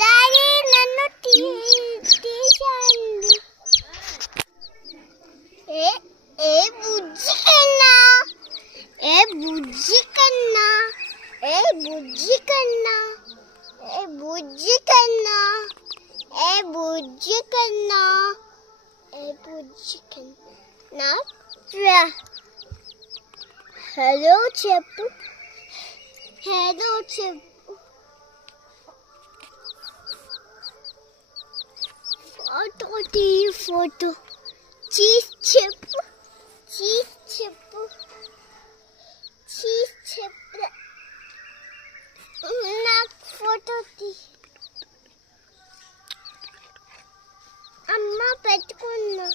Daddy నన్ను తీసేయండి. ఏ ఏ బుజ్జి కన్నా ఏ బుజ్జి కన్నా ఏ బుజ్జి కన్నా ఏ బుజ్జి కన్నా ఏ బుజ్జి కన్నా ఏ బుజ్జి కన్నా హలో చెప్పు, హలో చెప్పు. ఫోటో ఫోటో చీజ్ చెప్పు, చీజ్ చెప్పు, చీజ్ చెప్పు. నాకు ఫోటో అమ్మ పెట్టుకున్నా.